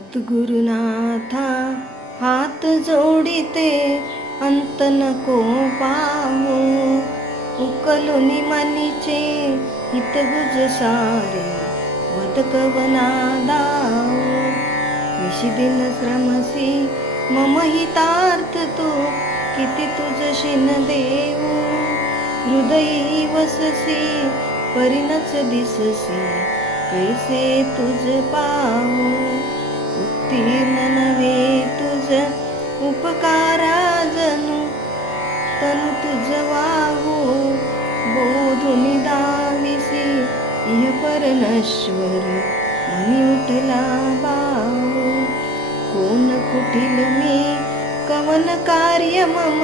सद्गुरुनाथा हात जोडिते अंत नको पाहू. उकलुनी मनीचे हित गुज सारे वदकवना दाऊ निशिदिन श्रमसी मम हितार्थ तो किती तुझ शिन देऊ. हृदयी वससी परिणच दिससी कैसे तुझ पाहू. उत्तीर्ण मनवे तुझ उपकारा जणू तनु तुझ वाहो बोधुनी दाविसी इह परनश्वर मनी उठला बाहो. कोण कुठील मी कवन कार्य मम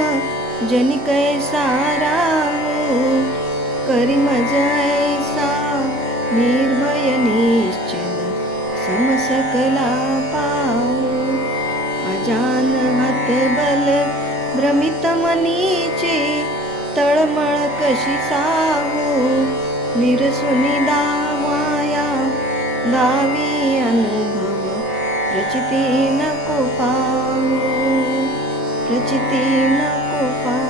जनी कैसा राहो. करी मज ऐसा निर्भय निश्चल समसकला पा जान हात बल भ्रमित मनीचे तळमळ कशी साहू? निरसुनी दामाया दावी अनुभव प्रचिती नको पाहू प्रचिती नको पाहू.